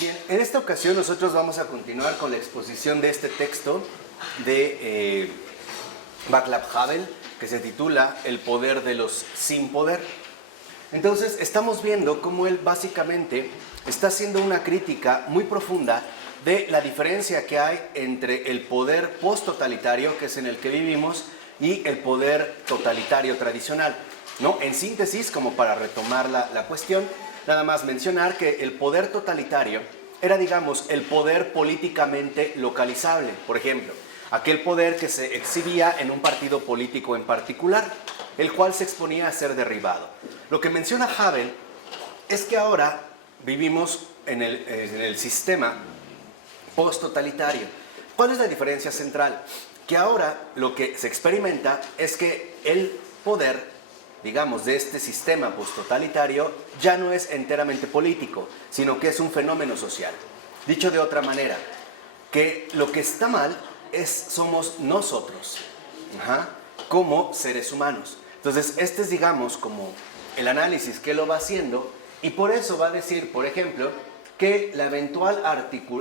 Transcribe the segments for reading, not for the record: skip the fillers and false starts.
Bien, en esta ocasión nosotros vamos a continuar con la exposición de este texto de Václav Havel, que se titula El poder de los sin poder. Entonces, estamos viendo cómo él básicamente está haciendo una crítica muy profunda de la diferencia que hay entre el poder post-totalitario, que es en el que vivimos, y el poder totalitario tradicional, ¿no? En síntesis, como para retomar la cuestión, nada más mencionar que el poder totalitario era, digamos, el poder políticamente localizable. Por ejemplo, aquel poder que se exhibía en un partido político en particular, el cual se exponía a ser derribado. Lo que menciona Havel es que ahora vivimos en el sistema post-totalitario. ¿Cuál es la diferencia central? Que ahora lo que se experimenta es que el poder, digamos, de este sistema post-totalitario ya no es enteramente político, sino que es un fenómeno social. Dicho de otra manera, que lo que está mal somos nosotros, como seres humanos. Entonces, este es, digamos, como el análisis que lo va haciendo, y por eso va a decir, por ejemplo, que la eventual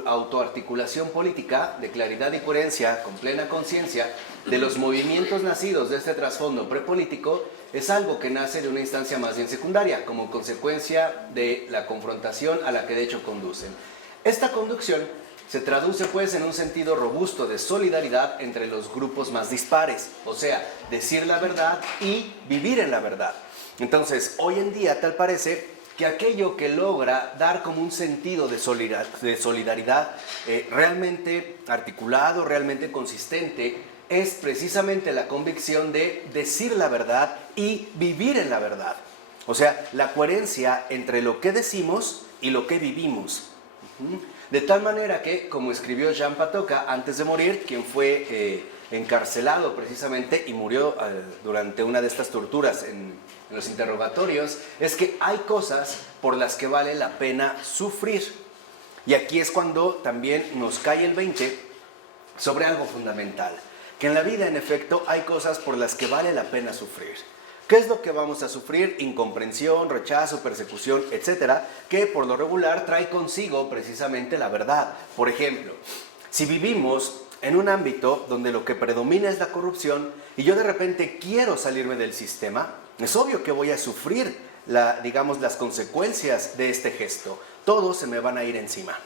autoarticulación política de claridad y coherencia con plena conciencia de los movimientos nacidos de este trasfondo prepolítico es algo que nace de una instancia más bien secundaria, como consecuencia de la confrontación a la que de hecho conducen. Esta conducción se traduce pues en un sentido robusto de solidaridad entre los grupos más dispares, o sea, decir la verdad y vivir en la verdad. Entonces, hoy en día tal parece que aquello que logra dar como un sentido de solidaridad realmente articulado, realmente consistente, es precisamente la convicción de decir la verdad y vivir en la verdad. O sea, la coherencia entre lo que decimos y lo que vivimos. De tal manera que, como escribió Jan Patočka antes de morir, quien fue encarcelado precisamente y murió durante una de estas torturas en los interrogatorios, es que hay cosas por las que vale la pena sufrir. Y aquí es cuando también nos cae el 20 sobre algo fundamental, que en la vida, en efecto, hay cosas por las que vale la pena sufrir. ¿Qué es lo que vamos a sufrir? Incomprensión, rechazo, persecución, etcétera, que por lo regular trae consigo precisamente la verdad. Por ejemplo, si vivimos en un ámbito donde lo que predomina es la corrupción y yo de repente quiero salirme del sistema, es obvio que voy a sufrir las consecuencias de este gesto. Todos se me van a ir encima.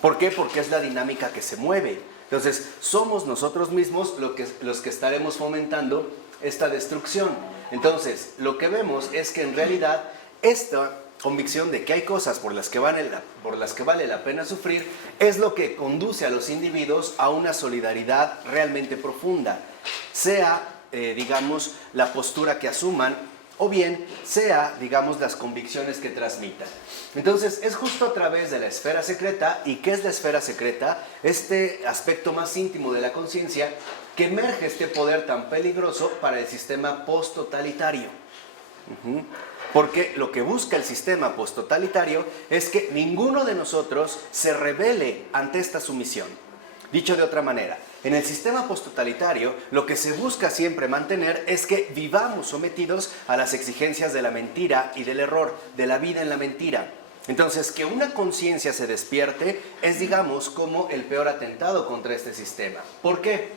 ¿Por qué? Porque es la dinámica que se mueve. Entonces, somos nosotros mismos los que estaremos fomentando esta destrucción. Entonces, lo que vemos es que en realidad esta convicción de que hay cosas por las que vale la pena sufrir es lo que conduce a los individuos a una solidaridad realmente profunda, sea, digamos, la postura que asuman o bien sea, digamos, las convicciones que transmitan. Entonces, es justo a través de la esfera secreta. ¿Y qué es la esfera secreta? Este aspecto más íntimo de la conciencia, que emerge este poder tan peligroso para el sistema post-totalitario. Porque lo que busca el sistema post-totalitario es que ninguno de nosotros se rebele ante esta sumisión. Dicho de otra manera, en el sistema post-totalitario lo que se busca siempre mantener es que vivamos sometidos a las exigencias de la mentira y del error, de la vida en la mentira. Entonces, que una conciencia se despierte es, digamos, como el peor atentado contra este sistema. ¿Por qué?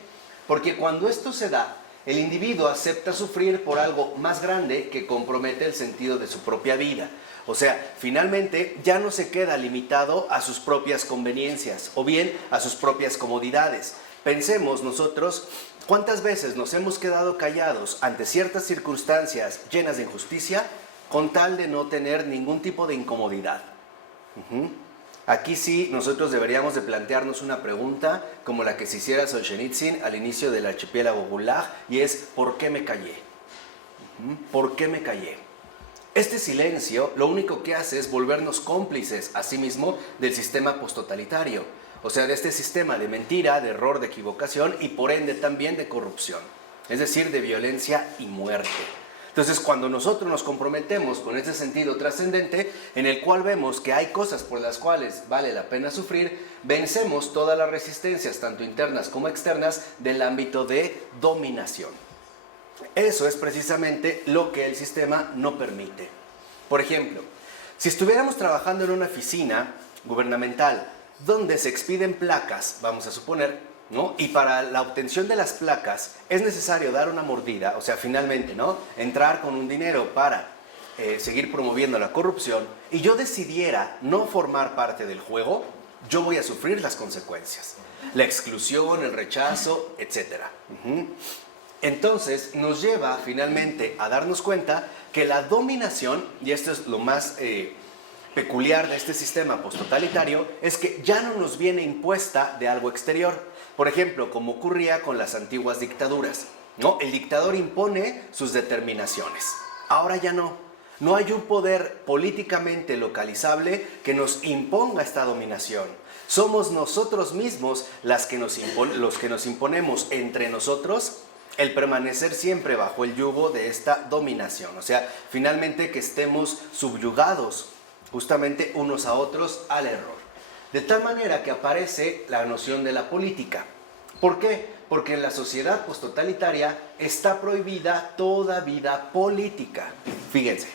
Porque cuando esto se da, el individuo acepta sufrir por algo más grande que compromete el sentido de su propia vida. O sea, finalmente ya no se queda limitado a sus propias conveniencias o bien a sus propias comodidades. Pensemos nosotros cuántas veces nos hemos quedado callados ante ciertas circunstancias llenas de injusticia con tal de no tener ningún tipo de incomodidad. Aquí sí nosotros deberíamos de plantearnos una pregunta como la que se hiciera Solzhenitsyn al inicio del archipiélago Gulag, y es ¿por qué me callé? ¿Por qué me callé? Este silencio lo único que hace es volvernos cómplices a sí mismo del sistema posttotalitario, o sea, de este sistema de mentira, de error, de equivocación y por ende también de corrupción, es decir, de violencia y muerte. Entonces, cuando nosotros nos comprometemos con ese sentido trascendente, en el cual vemos que hay cosas por las cuales vale la pena sufrir, vencemos todas las resistencias, tanto internas como externas, del ámbito de dominación. Eso es precisamente lo que el sistema no permite. Por ejemplo, si estuviéramos trabajando en una oficina gubernamental donde se expiden placas, vamos a suponer, ¿no? Y para la obtención de las placas es necesario dar una mordida, o sea, finalmente, ¿no? Entrar con un dinero para seguir promoviendo la corrupción, y yo decidiera no formar parte del juego, yo voy a sufrir las consecuencias. La exclusión, el rechazo, etc. Entonces nos lleva finalmente a darnos cuenta que la dominación, y esto es lo más peculiar de este sistema posttotalitario, es que ya no nos viene impuesta de algo exterior. Por ejemplo, como ocurría con las antiguas dictaduras, ¿no? El dictador impone sus determinaciones. Ahora ya no. No hay un poder políticamente localizable que nos imponga esta dominación. Somos nosotros mismos los que nos imponemos entre nosotros el permanecer siempre bajo el yugo de esta dominación. O sea, finalmente que estemos subyugados justamente unos a otros al error. De tal manera que aparece la noción de la política. ¿Por qué? Porque en la sociedad posttotalitaria está prohibida toda vida política. Fíjense,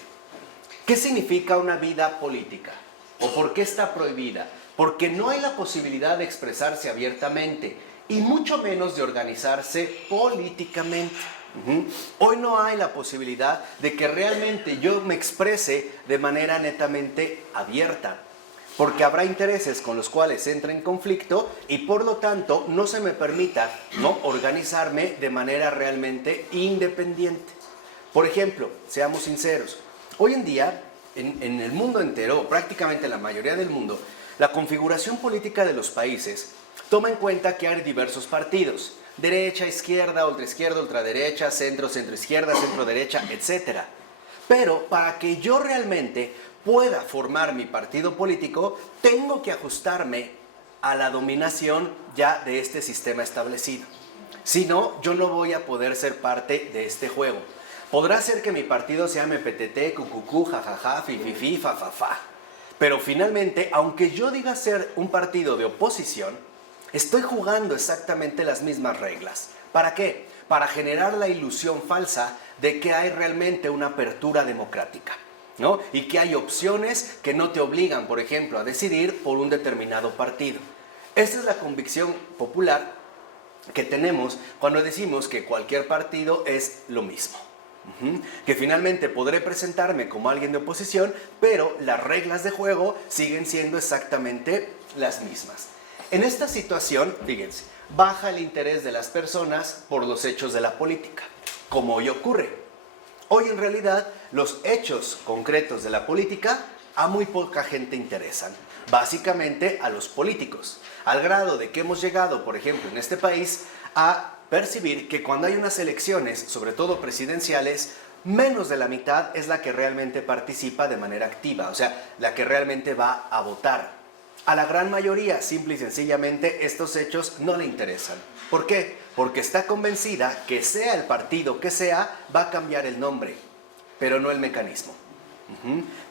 ¿qué significa una vida política? ¿O por qué está prohibida? Porque no hay la posibilidad de expresarse abiertamente y mucho menos de organizarse políticamente. Hoy no hay la posibilidad de que realmente yo me exprese de manera netamente abierta, porque habrá intereses con los cuales entre en conflicto y por lo tanto no se me permita, ¿no?, organizarme de manera realmente independiente. Por ejemplo, seamos sinceros, hoy en día en el mundo entero, prácticamente la mayoría del mundo, la configuración política de los países toma en cuenta que hay diversos partidos: derecha, izquierda, ultraderecha, centro, centroizquierda, centroderecha, etc. Pero para que yo realmente pueda formar mi partido político, tengo que ajustarme a la dominación ya de este sistema establecido. Si no, yo no voy a poder ser parte de este juego. Podrá ser que mi partido se llame PTT, cucucú, jajaja, fififi, fafafa. Pero finalmente, aunque yo diga ser un partido de oposición, estoy jugando exactamente las mismas reglas. ¿Para qué? Para generar la ilusión falsa de que hay realmente una apertura democrática, ¿no? Y que hay opciones que no te obligan, por ejemplo, a decidir por un determinado partido. Esta es la convicción popular que tenemos cuando decimos que cualquier partido es lo mismo. Que finalmente podré presentarme como alguien de oposición, pero las reglas de juego siguen siendo exactamente las mismas. En esta situación, fíjense, baja el interés de las personas por los hechos de la política, como hoy ocurre. Hoy en realidad los hechos concretos de la política a muy poca gente interesan, básicamente a los políticos, al grado de que hemos llegado, por ejemplo, en este país, a percibir que cuando hay unas elecciones, sobre todo presidenciales, menos de la mitad es la que realmente participa de manera activa, o sea, la que realmente va a votar. A la gran mayoría, simple y sencillamente, estos hechos no le interesan. ¿Por qué? Porque está convencida que sea el partido que sea, va a cambiar el nombre, pero no el mecanismo.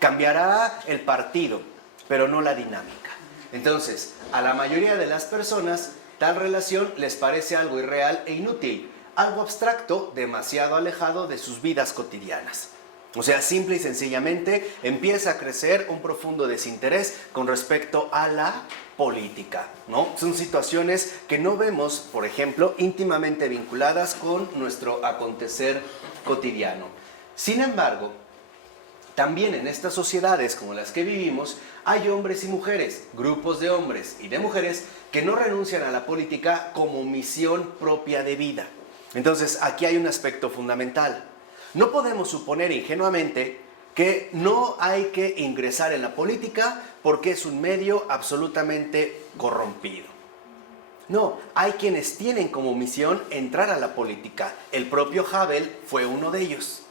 Cambiará el partido, pero no la dinámica. Entonces, a la mayoría de las personas, tal relación les parece algo irreal e inútil, algo abstracto, demasiado alejado de sus vidas cotidianas. O sea, simple y sencillamente empieza a crecer un profundo desinterés con respecto a la política, ¿no? Son situaciones que no vemos, por ejemplo, íntimamente vinculadas con nuestro acontecer cotidiano. Sin embargo, también en estas sociedades como las que vivimos, hay hombres y mujeres, grupos de hombres y de mujeres que no renuncian a la política como misión propia de vida. Entonces, aquí hay un aspecto fundamental. No podemos suponer ingenuamente que no hay que ingresar en la política porque es un medio absolutamente corrompido. No, hay quienes tienen como misión entrar a la política. El propio Havel fue uno de ellos.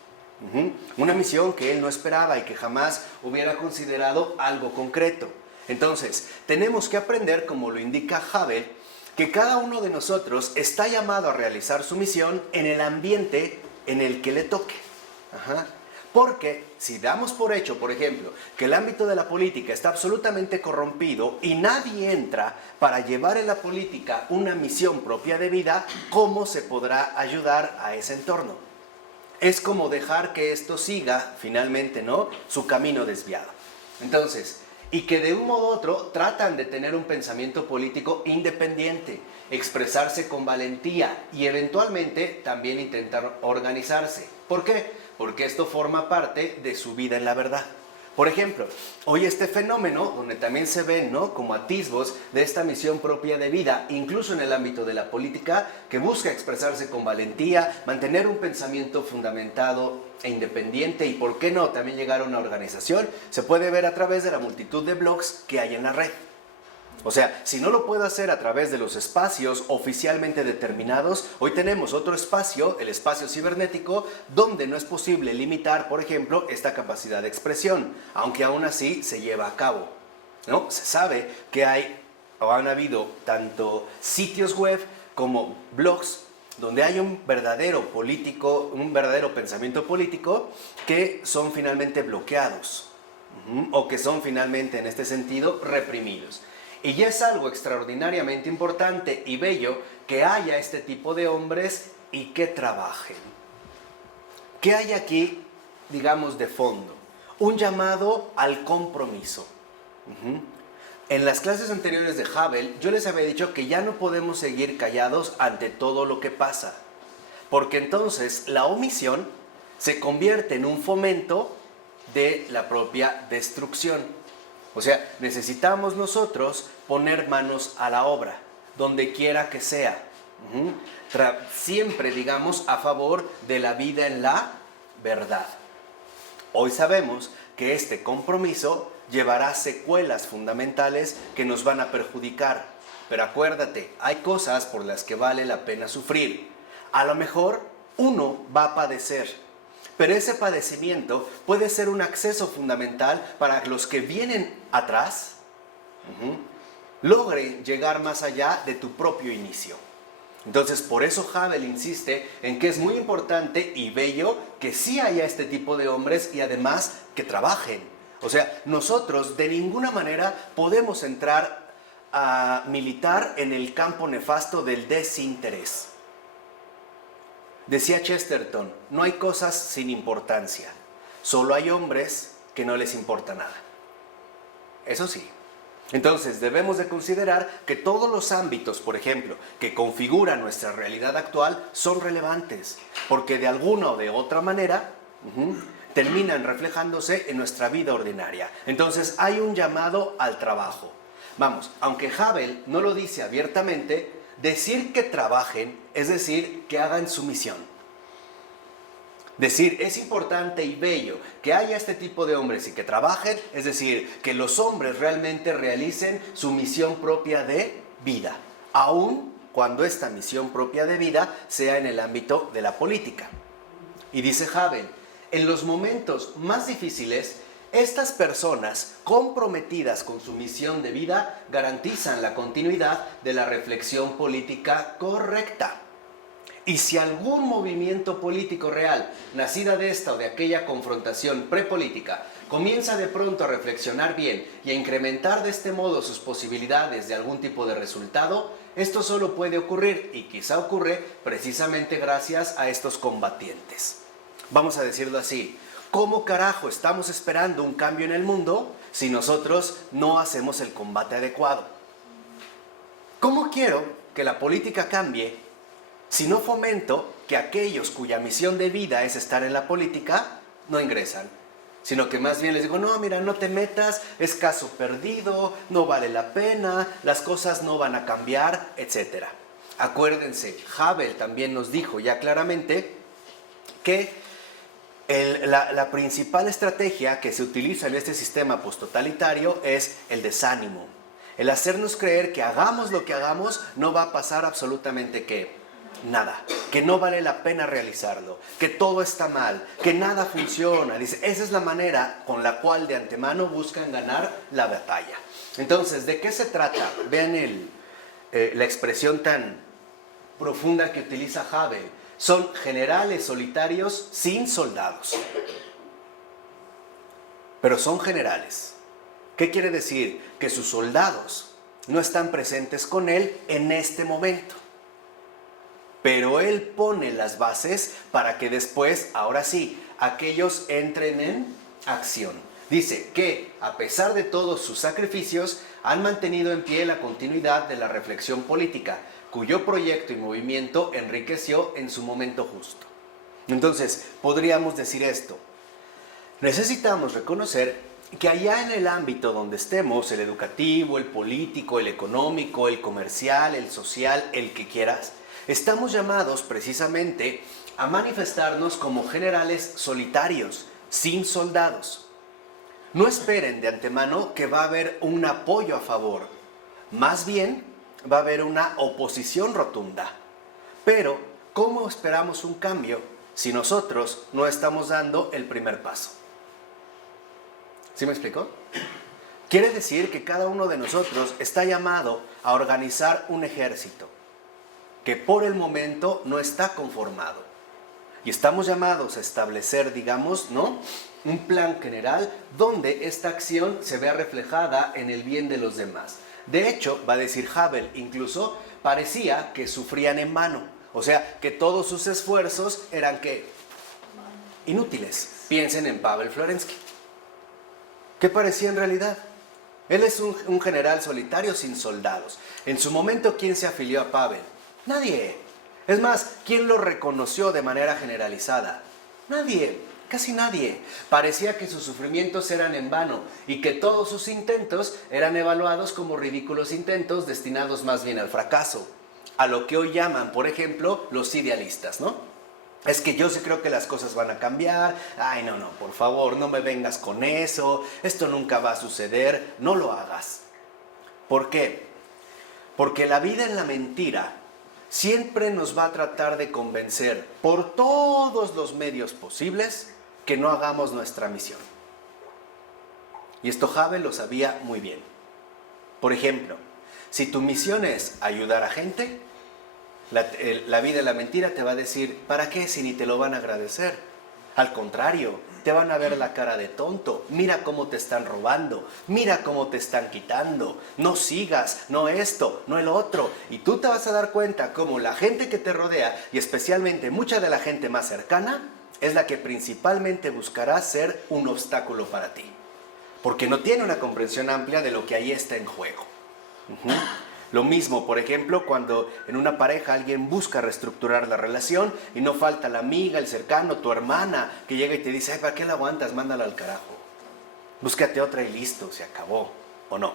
Una misión que él no esperaba y que jamás hubiera considerado algo concreto. Entonces, tenemos que aprender, como lo indica Havel, que cada uno de nosotros está llamado a realizar su misión en el ambiente en el que le toque. Porque si damos por hecho, por ejemplo, que el ámbito de la política está absolutamente corrompido y nadie entra para llevar en la política una misión propia de vida, ¿cómo se podrá ayudar a ese entorno? Es como dejar que esto siga, finalmente, ¿no?, su camino desviado. Entonces, y que de un modo u otro tratan de tener un pensamiento político independiente, expresarse con valentía y eventualmente también intentar organizarse. ¿Por qué? Porque esto forma parte de su vida en la verdad. Por ejemplo, hoy este fenómeno, donde también se ven, ¿no?, como atisbos de esta misión propia de vida, incluso en el ámbito de la política, que busca expresarse con valentía, mantener un pensamiento fundamentado e independiente y, ¿por qué no?, también llegar a una organización, se puede ver a través de la multitud de blogs que hay en la red. O sea, si no lo puedo hacer a través de los espacios oficialmente determinados, hoy tenemos otro espacio, el espacio cibernético, donde no es posible limitar, por ejemplo, esta capacidad de expresión, aunque aún así se lleva a cabo, ¿no? Se sabe que han habido tanto sitios web como blogs donde hay un verdadero pensamiento político que son finalmente bloqueados, o que son finalmente, en este sentido, reprimidos. Y ya es algo extraordinariamente importante y bello que haya este tipo de hombres y que trabajen. ¿Qué hay aquí, digamos, de fondo? Un llamado al compromiso. En las clases anteriores de Havel, yo les había dicho que ya no podemos seguir callados ante todo lo que pasa, porque entonces la omisión se convierte en un fomento de la propia destrucción. O sea, necesitamos nosotros poner manos a la obra, donde quiera que sea. Siempre, digamos, a favor de la vida en la verdad. Hoy sabemos que este compromiso llevará secuelas fundamentales que nos van a perjudicar. Pero acuérdate, hay cosas por las que vale la pena sufrir. A lo mejor uno va a padecer. Pero ese padecimiento puede ser un acceso fundamental para los que vienen atrás, logren llegar más allá de tu propio inicio. Entonces, por eso Havel insiste en que es muy importante y bello que sí haya este tipo de hombres y además que trabajen. O sea, nosotros de ninguna manera podemos entrar a militar en el campo nefasto del desinterés. Decía Chesterton, no hay cosas sin importancia, solo hay hombres que no les importa nada. Eso sí. Entonces debemos de considerar que todos los ámbitos, por ejemplo, que configuran nuestra realidad actual son relevantes, porque de alguna o de otra manera terminan reflejándose en nuestra vida ordinaria. Entonces hay un llamado al trabajo. Vamos, aunque Havel no lo dice abiertamente, decir que trabajen es decir que hagan su misión. Decir, es importante y bello que haya este tipo de hombres y que trabajen, es decir, que los hombres realmente realicen su misión propia de vida, aun cuando esta misión propia de vida sea en el ámbito de la política. Y dice Havel, en los momentos más difíciles, estas personas comprometidas con su misión de vida garantizan la continuidad de la reflexión política correcta. Y si algún movimiento político real, nacida de esta o de aquella confrontación prepolítica, comienza de pronto a reflexionar bien y a incrementar de este modo sus posibilidades de algún tipo de resultado, esto solo puede ocurrir, y quizá ocurre, precisamente gracias a estos combatientes. Vamos a decirlo así, ¿cómo carajo estamos esperando un cambio en el mundo si nosotros no hacemos el combate adecuado? ¿Cómo quiero que la política cambie si no fomento que aquellos cuya misión de vida es estar en la política no ingresan? Sino que más bien les digo, no, mira, no te metas, es caso perdido, no vale la pena, las cosas no van a cambiar, etc. Acuérdense, Havel también nos dijo ya claramente que la principal estrategia que se utiliza en este sistema posttotalitario es el desánimo. El hacernos creer que hagamos lo que hagamos no va a pasar absolutamente nada, que no vale la pena realizarlo, que todo está mal, que nada funciona. Dice, esa es la manera con la cual de antemano buscan ganar la batalla. Entonces, ¿de qué se trata? Vean la expresión tan profunda que utiliza Havel. Son generales solitarios sin soldados. Pero son generales. ¿Qué quiere decir? Que sus soldados no están presentes con él en este momento. Pero él pone las bases para que después, ahora sí, aquellos entren en acción. Dice que, a pesar de todos sus sacrificios, han mantenido en pie la continuidad de la reflexión política, cuyo proyecto y movimiento enriqueció en su momento justo. Entonces, podríamos decir esto. Necesitamos reconocer que allá en el ámbito donde estemos, el educativo, el político, el económico, el comercial, el social, el que quieras, estamos llamados precisamente a manifestarnos como generales solitarios, sin soldados. No esperen de antemano que va a haber un apoyo a favor. Más bien, va a haber una oposición rotunda. Pero, ¿cómo esperamos un cambio si nosotros no estamos dando el primer paso? ¿Sí me explico? Quiere decir que cada uno de nosotros está llamado a organizar un ejército que por el momento no está conformado. Y estamos llamados a establecer, digamos, ¿no?, un plan general donde esta acción se vea reflejada en el bien de los demás. De hecho, va a decir Havel, incluso parecía que sufrían en vano. O sea, que todos sus esfuerzos eran ¿qué? Inútiles. Piensen en Pavel Florensky. ¿Qué parecía en realidad? Él es un general solitario sin soldados. En su momento, ¿quién se afilió a Pavel? Nadie. Es más, ¿quién lo reconoció de manera generalizada? Nadie, casi nadie. Parecía que sus sufrimientos eran en vano y que todos sus intentos eran evaluados como ridículos intentos destinados más bien al fracaso. A lo que hoy llaman, por ejemplo, los idealistas, ¿no? Es que yo sí creo que las cosas van a cambiar. Ay, no, por favor, no me vengas con eso. Esto nunca va a suceder. No lo hagas. ¿Por qué? Porque la vida en la mentira siempre nos va a tratar de convencer por todos los medios posibles que no hagamos nuestra misión. Y esto Havel lo sabía muy bien. Por ejemplo, si tu misión es ayudar a gente, la vida en la mentira te va a decir, ¿para qué si ni te lo van a agradecer? Al contrario, te van a ver la cara de tonto. Mira cómo te están robando, mira cómo te están quitando. No sigas, no esto, no el otro. Y tú te vas a dar cuenta cómo la gente que te rodea, y especialmente mucha de la gente más cercana, es la que principalmente buscará ser un obstáculo para ti. Porque no tiene una comprensión amplia de lo que ahí está en juego. Lo mismo, por ejemplo, cuando en una pareja alguien busca reestructurar la relación y no falta la amiga, el cercano, tu hermana, que llega y te dice, ay, ¿para qué la aguantas? Mándala al carajo. Búscate otra y listo, se acabó. ¿O no?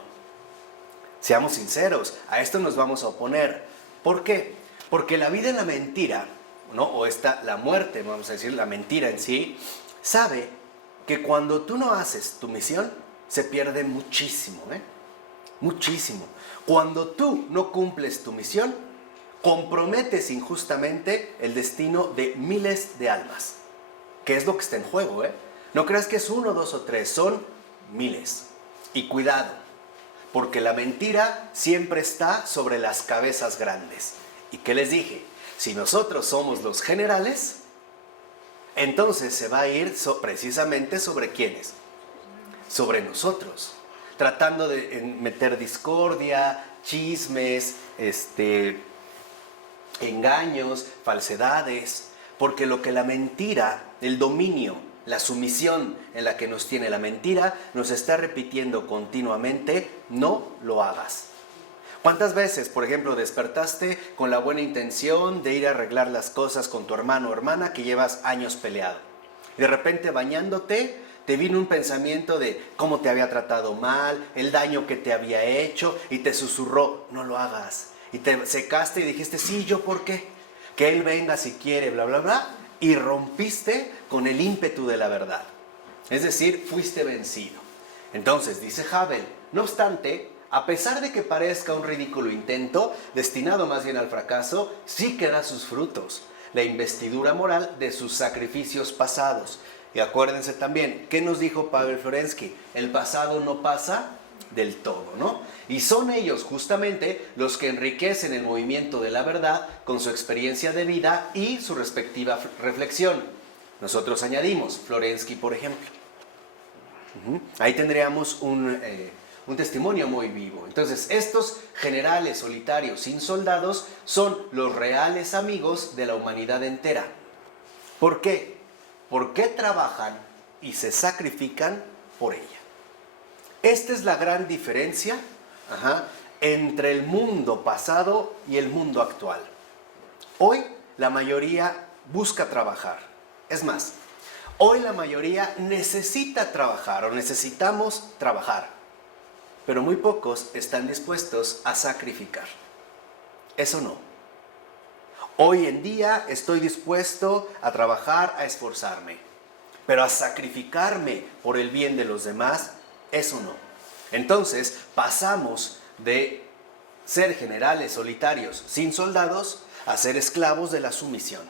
Seamos sinceros, a esto nos vamos a oponer. ¿Por qué? Porque la vida en la mentira, ¿no?, o la muerte, vamos a decir, la mentira en sí, sabe que cuando tú no haces tu misión, se pierde muchísimo, muchísimo. Cuando tú no cumples tu misión, comprometes injustamente el destino de miles de almas, que es lo que está en juego, No creas que es 1, 2 o 3, son miles. Y cuidado, porque la mentira siempre está sobre las cabezas grandes. ¿Y qué les dije? Si nosotros somos los generales, entonces se va a ir precisamente sobre ¿quiénes? Sobre nosotros. Tratando de meter discordia, chismes, engaños, falsedades, porque lo que la mentira, el dominio, la sumisión en la que nos tiene la mentira, nos está repitiendo continuamente, no lo hagas. ¿Cuántas veces, por ejemplo, despertaste con la buena intención de ir a arreglar las cosas con tu hermano o hermana que llevas años peleado? Y de repente bañándote, te vino un pensamiento de cómo te había tratado mal, el daño que te había hecho, y te susurró, no lo hagas. Y te secaste y dijiste, sí, ¿yo por qué? Que él venga si quiere, bla, bla, bla. Y rompiste con el ímpetu de la verdad. Es decir, fuiste vencido. Entonces, dice Havel, no obstante, a pesar de que parezca un ridículo intento, destinado más bien al fracaso, sí que da sus frutos. La investidura moral de sus sacrificios pasados. Y acuérdense también, ¿qué nos dijo Pavel Florensky? El pasado no pasa del todo, ¿no? Y son ellos justamente los que enriquecen el movimiento de la verdad con su experiencia de vida y su respectiva reflexión. Nosotros añadimos, Florensky, por ejemplo. Ahí tendríamos un testimonio muy vivo. Entonces, estos generales solitarios sin soldados son los reales amigos de la humanidad entera. ¿Por qué? Porque trabajan y se sacrifican por ella. Esta es la gran diferencia entre el mundo pasado y el mundo actual. Hoy la mayoría busca trabajar. Es más, hoy la mayoría necesita trabajar o necesitamos trabajar, pero muy pocos están dispuestos a sacrificar. Eso no. Hoy en día estoy dispuesto a trabajar, a esforzarme, pero a sacrificarme por el bien de los demás, eso no. Entonces pasamos de ser generales solitarios sin soldados a ser esclavos de la sumisión,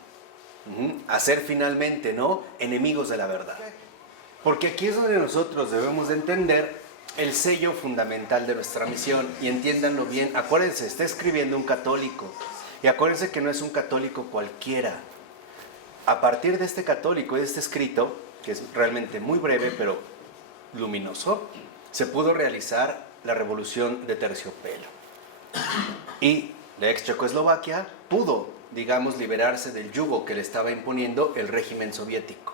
a ser finalmente, ¿no?, enemigos de la verdad. Porque aquí es donde nosotros debemos de entender el sello fundamental de nuestra misión, y entiéndanlo bien. Acuérdense, está escribiendo un católico, y acuérdense que no es un católico cualquiera. A partir de este católico y de este escrito, que es realmente muy breve pero luminoso, se pudo realizar la revolución de terciopelo. Y la ex Checoslovaquia pudo, digamos, liberarse del yugo que le estaba imponiendo el régimen soviético.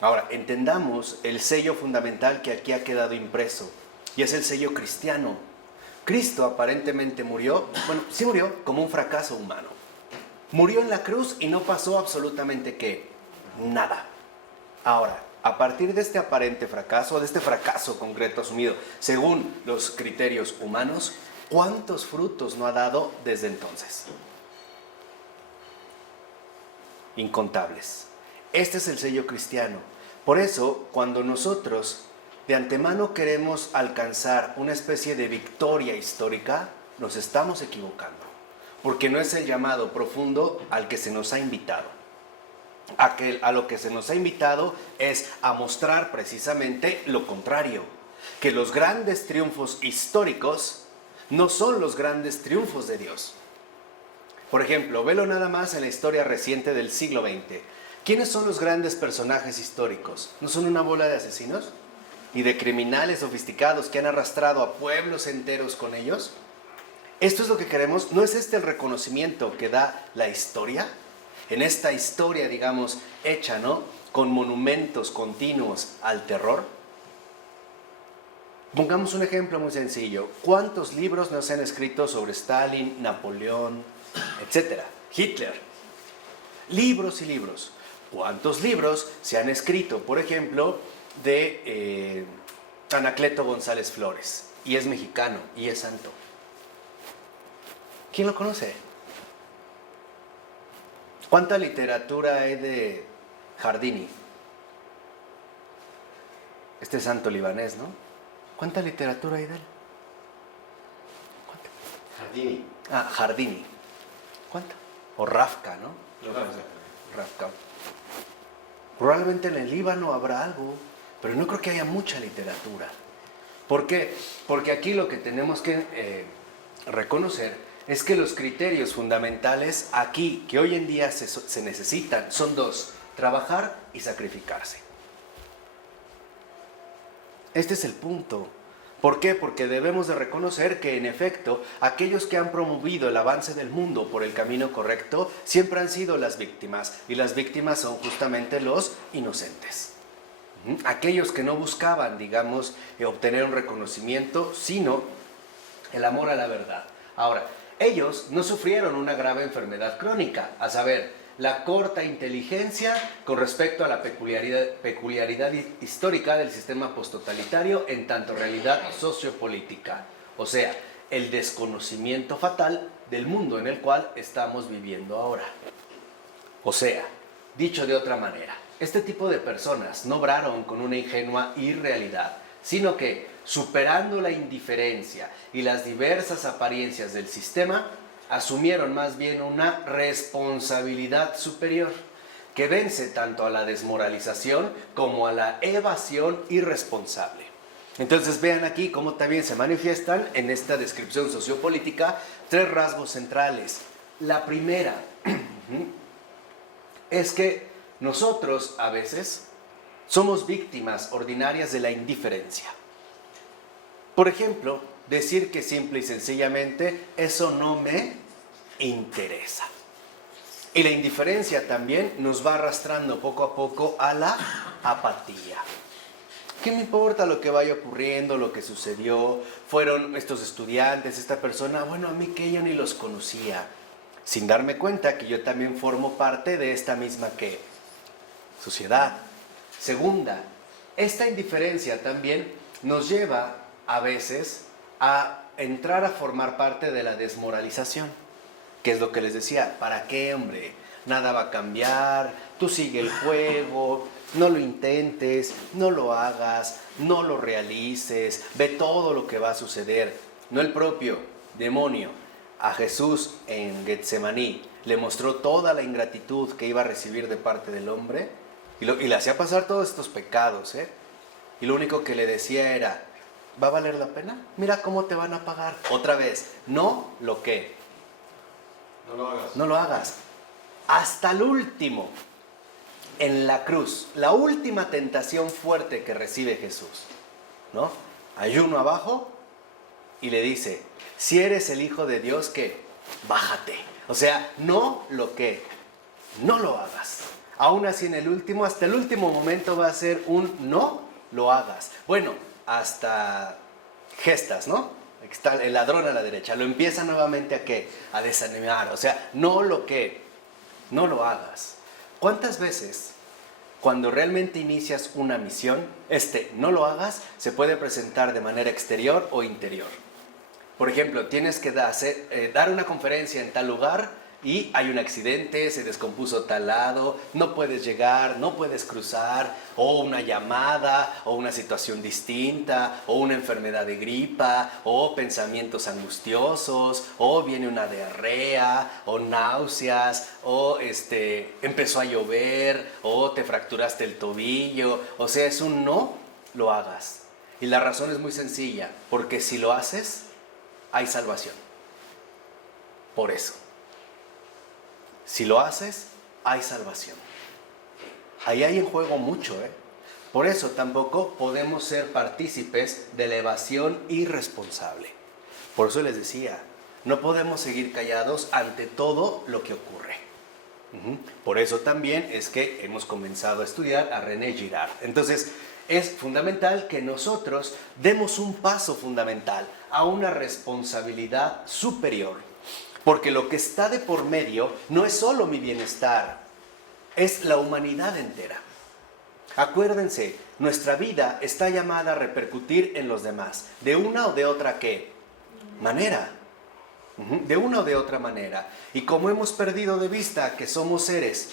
Ahora, entendamos el sello fundamental que aquí ha quedado impreso, y es el sello cristiano. Cristo aparentemente murió, bueno, sí murió como un fracaso humano. Murió en la cruz y no pasó absolutamente ¿qué? Nada. Ahora, a partir de este aparente fracaso, de este fracaso concreto asumido según los criterios humanos, ¿cuántos frutos no ha dado desde entonces? Incontables. Este es el sello cristiano. Por eso, cuando nosotros de antemano queremos alcanzar una especie de victoria histórica, nos estamos equivocando, porque no es el llamado profundo al que se nos ha invitado. A lo que se nos ha invitado es a mostrar precisamente lo contrario, que los grandes triunfos históricos no son los grandes triunfos de Dios. Por ejemplo, velo nada más en la historia reciente del siglo XX. ¿Quiénes son los grandes personajes históricos? ¿No son una bola de asesinos y de criminales sofisticados que han arrastrado a pueblos enteros con ellos? Esto es lo que queremos. ¿No es este el reconocimiento que da la historia? En esta historia, digamos, hecha, ¿no?, con monumentos continuos al terror. Pongamos un ejemplo muy sencillo. ¿Cuántos libros nos han escrito sobre Stalin, Napoleón, etcétera? Hitler. Libros y libros. ¿Cuántos libros se han escrito, por ejemplo, de Anacleto González Flores? Y es mexicano, y es santo. ¿Quién lo conoce? ¿Cuánta literatura hay de Jardini? Este santo libanés, ¿no? ¿Cuánta literatura hay de él? ¿Cuánta? Jardini. Ah, Jardini. ¿Cuánta? O Rafka, ¿no? Rafka. Probablemente en el Líbano habrá algo, pero no creo que haya mucha literatura. ¿Por qué? Porque aquí lo que tenemos que reconocer es que los criterios fundamentales aquí, que hoy en día se necesitan, son dos: trabajar y sacrificarse. Este es el punto. ¿Por qué? Porque debemos de reconocer que, en efecto, aquellos que han promovido el avance del mundo por el camino correcto siempre han sido las víctimas, y las víctimas son justamente los inocentes. Aquellos que no buscaban, digamos, obtener un reconocimiento, sino el amor a la verdad. Ahora, ellos no sufrieron una grave enfermedad crónica, a saber, la corta inteligencia con respecto a la peculiaridad histórica del sistema posttotalitario en tanto realidad sociopolítica, o sea, el desconocimiento fatal del mundo en el cual estamos viviendo ahora. O sea, dicho de otra manera, este tipo de personas no obraron con una ingenua irrealidad, sino que, superando la indiferencia y las diversas apariencias del sistema, asumieron más bien una responsabilidad superior que vence tanto a la desmoralización como a la evasión irresponsable. Entonces vean aquí cómo también se manifiestan en esta descripción sociopolítica tres rasgos centrales. La primera es que nosotros a veces somos víctimas ordinarias de la indiferencia. Por ejemplo, decir que simple y sencillamente eso no me interesa. Y la indiferencia también nos va arrastrando poco a poco a la apatía. ¿Qué me importa lo que vaya ocurriendo, lo que sucedió? Fueron estos estudiantes, esta persona, bueno, a mí que yo ni los conocía, sin darme cuenta que yo también formo parte de esta misma ¿qué? Sociedad. Segunda, esta indiferencia también nos lleva a veces a entrar a formar parte de la desmoralización, que es lo que les decía, ¿para qué, hombre? Nada va a cambiar, tú sigue el juego, no lo intentes, no lo hagas, no lo realices, ve todo lo que va a suceder. No el propio demonio a Jesús en Getsemaní le mostró toda la ingratitud que iba a recibir de parte del hombre y le hacía pasar todos estos pecados, y lo único que le decía era, ¿va a valer la pena? Mira cómo te van a pagar. Otra vez, no lo que. No lo hagas. No lo hagas. Hasta el último, en la cruz, la última tentación fuerte que recibe Jesús, ¿no? Ayuno abajo y le dice, si eres el Hijo de Dios, ¿qué? Bájate. O sea, no lo que, no lo hagas. Aún así en el último, hasta el último momento va a ser un no lo hagas. Bueno, hasta gestas, ¿no? Está el ladrón a la derecha, lo empieza nuevamente a ¿qué? A desanimar, o sea, no lo que, no lo hagas. ¿Cuántas veces cuando realmente inicias una misión, no lo hagas, se puede presentar de manera exterior o interior? Por ejemplo, tienes que dar una conferencia en tal lugar y hay un accidente, se descompuso tal lado, no puedes llegar, no puedes cruzar, o una llamada, o una situación distinta, o una enfermedad de gripa, o pensamientos angustiosos, o viene una diarrea, o náuseas, o empezó a llover, o te fracturaste el tobillo. O sea, es un no lo hagas. Y la razón es muy sencilla, porque si lo haces, hay salvación. Por eso. Si lo haces, hay salvación. Ahí hay en juego mucho, Por eso tampoco podemos ser partícipes de la evasión irresponsable. Por eso les decía, no podemos seguir callados ante todo lo que ocurre. Por eso también es que hemos comenzado a estudiar a René Girard. Entonces, es fundamental que nosotros demos un paso fundamental a una responsabilidad superior. Porque lo que está de por medio no es solo mi bienestar, es la humanidad entera. Acuérdense, nuestra vida está llamada a repercutir en los demás, de una o de otra ¿qué? Manera. De una o de otra manera. Y como hemos perdido de vista que somos seres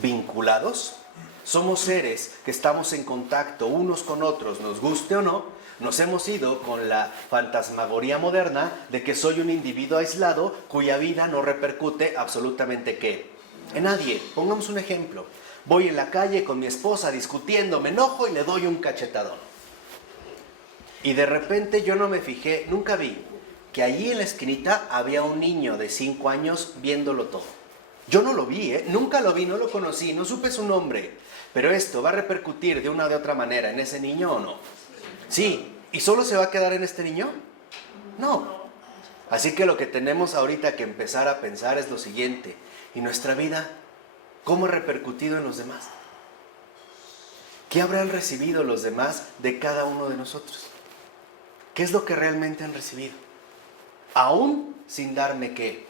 vinculados, somos seres que estamos en contacto unos con otros, nos guste o no, nos hemos ido con la fantasmagoría moderna de que soy un individuo aislado cuya vida no repercute absolutamente ¿qué? En nadie. Pongamos un ejemplo. Voy en la calle con mi esposa discutiendo, me enojo y le doy un cachetadón. Y de repente yo no me fijé, nunca vi que allí en la esquinita había un niño de 5 años viéndolo todo. Yo no lo vi, nunca lo vi, no lo conocí, no supe su nombre. Pero esto va a repercutir de una o de otra manera en ese niño o no. Sí, ¿y solo se va a quedar en este niño? No. Así que lo que tenemos ahorita que empezar a pensar es lo siguiente. ¿Y nuestra vida cómo ha repercutido en los demás? ¿Qué habrán recibido los demás de cada uno de nosotros? ¿Qué es lo que realmente han recibido? Aún sin darme ¿qué?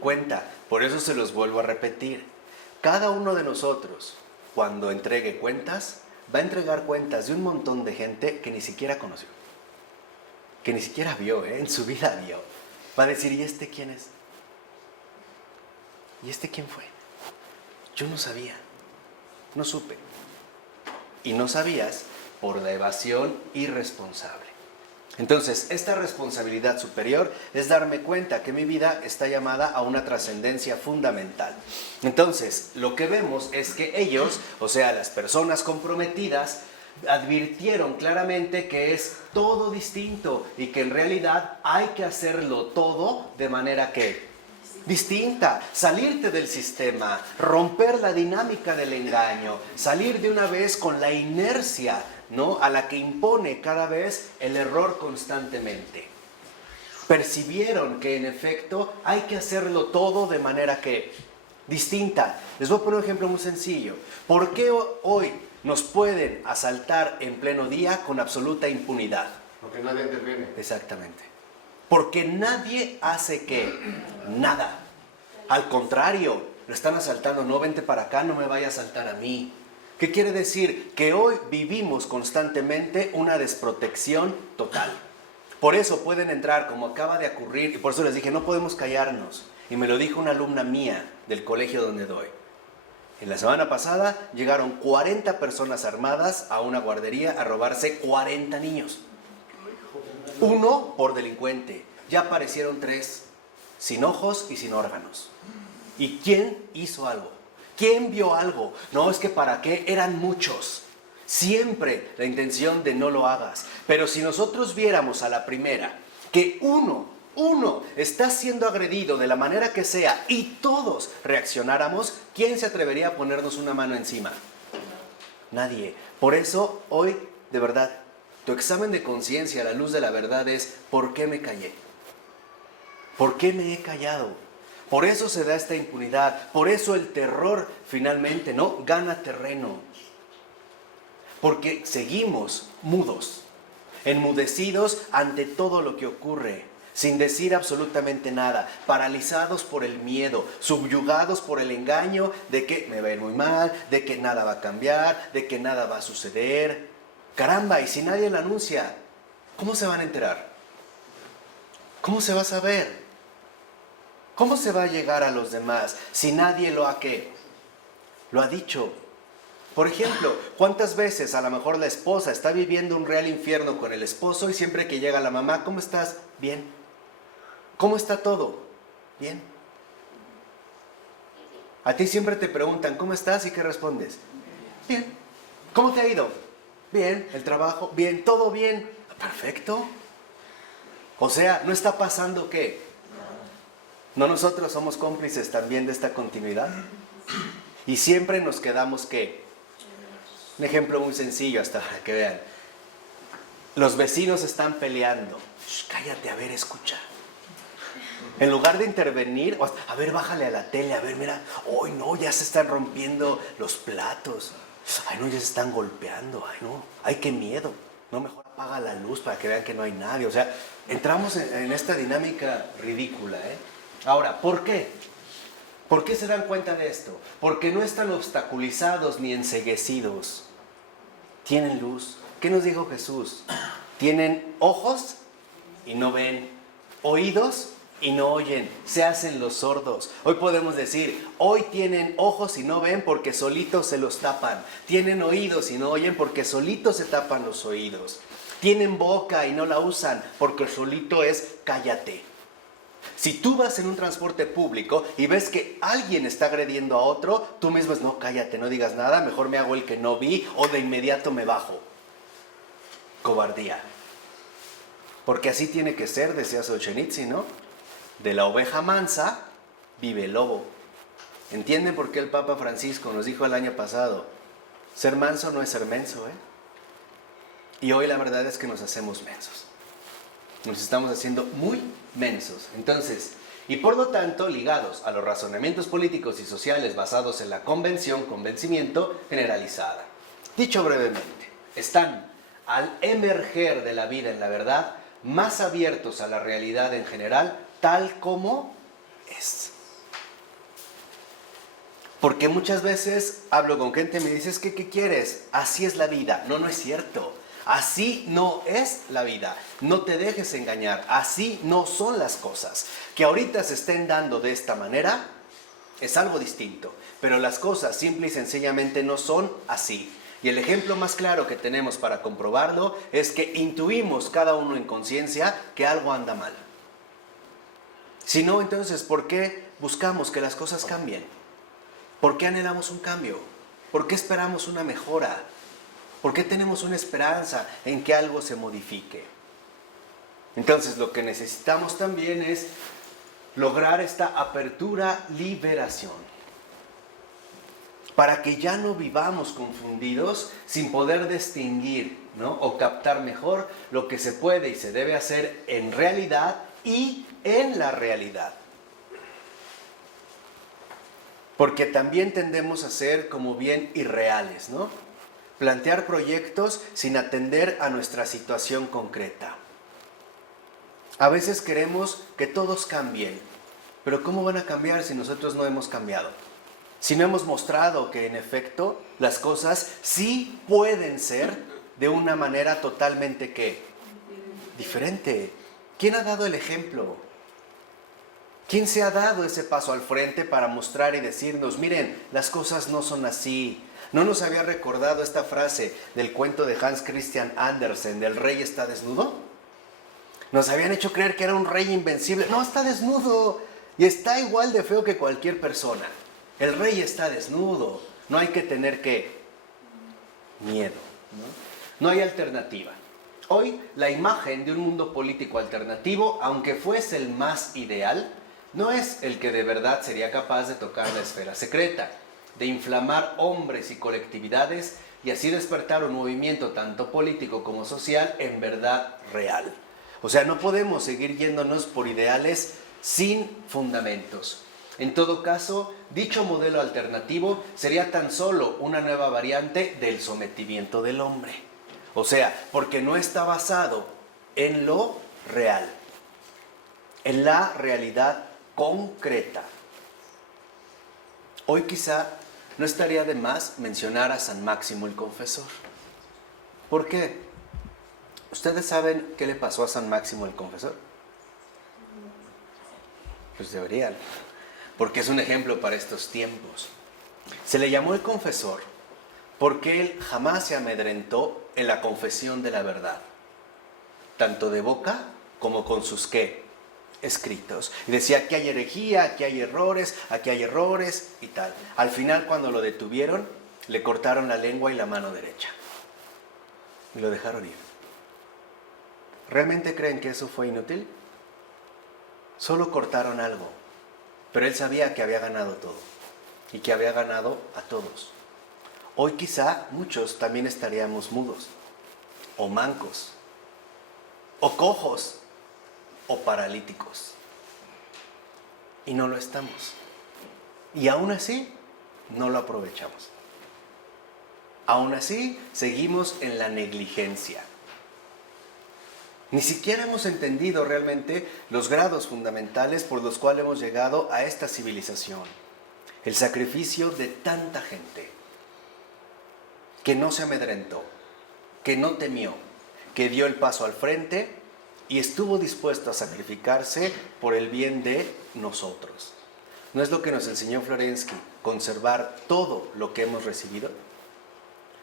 Cuenta. Por eso se los vuelvo a repetir. Cada uno de nosotros, cuando entregue cuentas, va a entregar cuentas de un montón de gente que ni siquiera conoció, que ni siquiera vio, en su vida vio. Va a decir, ¿y este quién es? ¿Y este quién fue? Yo no sabía, no supe. Y no sabías por la evasión irresponsable. Entonces, esta responsabilidad superior es darme cuenta que mi vida está llamada a una trascendencia fundamental. Entonces, lo que vemos es que ellos, o sea, las personas comprometidas, advirtieron claramente que es todo distinto y que en realidad hay que hacerlo todo de manera que distinta, salirte del sistema, romper la dinámica del engaño, salir de una vez con la inercia, ¿no?, a la que impone cada vez el error constantemente. Percibieron que en efecto hay que hacerlo todo de manera que distinta. Les voy a poner un ejemplo muy sencillo. ¿Por qué hoy nos pueden asaltar en pleno día con absoluta impunidad. Porque nadie interviene. Exactamente. Porque nadie hace ¿qué? Nada. Al contrario, lo están asaltando. No, vente para acá, no me vaya a asaltar a mí. ¿Qué quiere decir? Que hoy vivimos constantemente una desprotección total. Por eso pueden entrar, como acaba de ocurrir, y por eso les dije, no podemos callarnos. Y me lo dijo una alumna mía del colegio donde doy. En la semana pasada llegaron 40 personas armadas a una guardería a robarse 40 niños. Uno por delincuente. Ya aparecieron 3, sin ojos y sin órganos. ¿Y quién hizo algo? ¿Quién vio algo? No, es que ¿para qué? Eran muchos. Siempre la intención de no lo hagas. Pero si nosotros viéramos a la primera que uno está siendo agredido de la manera que sea y todos reaccionáramos, ¿quién se atrevería a ponernos una mano encima? Nadie. Por eso hoy, de verdad, tu examen de conciencia a la luz de la verdad es ¿por qué me callé? ¿Por qué me he callado? Por eso se da esta impunidad. Por eso el terror finalmente, ¿no?, gana terreno. Porque seguimos mudos, enmudecidos ante todo lo que ocurre, sin decir absolutamente nada, paralizados por el miedo, subyugados por el engaño de que me va a ir muy mal, de que nada va a cambiar, de que nada va a suceder. Caramba, y si nadie lo anuncia, ¿cómo se van a enterar? ¿Cómo se va a saber? ¿Cómo se va a llegar a los demás si nadie lo ha ¿qué? Lo ha dicho. Por ejemplo, ¿cuántas veces a lo mejor la esposa está viviendo un real infierno con el esposo y siempre que llega la mamá, ¿cómo estás? Bien. ¿Cómo está todo? Bien. A ti siempre te preguntan, ¿cómo estás? ¿Y qué respondes? Bien. ¿Cómo te ha ido? Bien. ¿El trabajo? Bien. ¿Todo bien? Perfecto. O sea, ¿no está pasando qué? ¿No nosotros somos cómplices también de esta continuidad? Y siempre nos quedamos ¿qué? Un ejemplo muy sencillo hasta para que vean. Los vecinos están peleando. Shh, cállate, a ver, escucha. En lugar de intervenir, a ver, bájale a la tele, a ver, mira, hoy no, ya se están rompiendo los platos. Ay, no, ya se están golpeando. Ay, no, ay, qué miedo. No, mejor apaga la luz para que vean que no hay nadie. O sea, entramos en esta dinámica ridícula, ¿eh? Ahora, ¿por qué? ¿Por qué se dan cuenta de esto? Porque no están obstaculizados ni enceguecidos. Tienen luz. ¿Qué nos dijo Jesús? Tienen ojos y no ven, oídos y no oyen, se hacen los sordos. Hoy podemos decir, hoy tienen ojos y no ven porque solitos se los tapan. Tienen oídos y no oyen porque solitos se tapan los oídos. Tienen boca y no la usan porque solito es cállate. Si tú vas en un transporte público y ves que alguien está agrediendo a otro, tú mismo es, no, cállate, no digas nada, mejor me hago el que no vi o de inmediato me bajo. Cobardía. Porque así tiene que ser, decía Solzhenitsyn, ¿no? De la oveja mansa vive el lobo. ¿Entienden por qué el Papa Francisco nos dijo el año pasado? Ser manso no es ser menso, ¿eh? Y hoy la verdad es que nos hacemos mensos. Nos estamos haciendo muy mensos. Entonces, y por lo tanto, ligados a los razonamientos políticos y sociales basados en la convencimiento generalizada. Dicho brevemente, están al emerger de la vida en la verdad, más abiertos a la realidad en general, tal como es. Porque muchas veces hablo con gente y me dices, ¿qué quieres? Así es la vida. No, no es cierto. Así no es la vida. No te dejes engañar. Así no son las cosas. Que ahorita se estén dando de esta manera es algo distinto. Pero las cosas simple y sencillamente no son así. Y el ejemplo más claro que tenemos para comprobarlo es que intuimos cada uno en conciencia que algo anda mal. Si no, entonces, ¿por qué buscamos que las cosas cambien? ¿Por qué anhelamos un cambio? ¿Por qué esperamos una mejora? ¿Por qué tenemos una esperanza en que algo se modifique? Entonces, lo que necesitamos también es lograr esta apertura, liberación. Para que ya no vivamos confundidos sin poder distinguir, ¿no? O captar mejor lo que se puede y se debe hacer en realidad y en la realidad. Porque también tendemos a ser como bien irreales, ¿no? plantear proyectos sin atender a nuestra situación concreta. A veces queremos que todos cambien, pero ¿cómo van a cambiar si nosotros no hemos cambiado? Si no hemos mostrado que en efecto las cosas sí pueden ser de una manera totalmente ¿qué? Diferente. ¿Quién ha dado el ejemplo? ¿Quién se ha dado ese paso al frente para mostrar y decirnos, miren, las cosas no son así? ¿No nos había recordado esta frase del cuento de Hans Christian Andersen, del rey está desnudo? Nos habían hecho creer que era un rey invencible. No, está desnudo y está igual de feo que cualquier persona. El rey está desnudo. No hay que tener ¿qué? Miedo. No hay alternativa. Hoy la imagen de un mundo político alternativo, aunque fuese el más ideal, no es el que de verdad sería capaz de tocar la esfera secreta, de inflamar hombres y colectividades y así despertar un movimiento tanto político como social en verdad real. O sea, no podemos seguir yéndonos por ideales sin fundamentos. En todo caso, dicho modelo alternativo sería tan solo una nueva variante del sometimiento del hombre. O sea, porque no está basado en lo real, en la realidad concreta. Hoy quizá no estaría de más mencionar a San Máximo el Confesor. ¿Por qué? ¿Ustedes saben qué le pasó a San Máximo el Confesor? Pues deberían, porque es un ejemplo para estos tiempos. Se le llamó el Confesor porque él jamás se amedrentó en la confesión de la verdad, tanto de boca como con sus ¿qué? Escritos. Y decía, aquí hay herejía, aquí hay errores y tal. Al final, cuando lo detuvieron, le cortaron la lengua y la mano derecha. Y lo dejaron ir. ¿Realmente creen que eso fue inútil? Solo cortaron algo. Pero él sabía que había ganado todo. Y que había ganado a todos. Hoy quizá muchos también estaríamos mudos. O mancos. O cojos. O paralíticos. Y no lo estamos. Y aún así, no lo aprovechamos. Aún así, seguimos en la negligencia. Ni siquiera hemos entendido realmente los grados fundamentales por los cuales hemos llegado a esta civilización. El sacrificio de tanta gente que no se amedrentó, que no temió, que dio el paso al frente y estuvo dispuesto a sacrificarse por el bien de nosotros. ¿No es lo que nos enseñó Florensky, conservar todo lo que hemos recibido?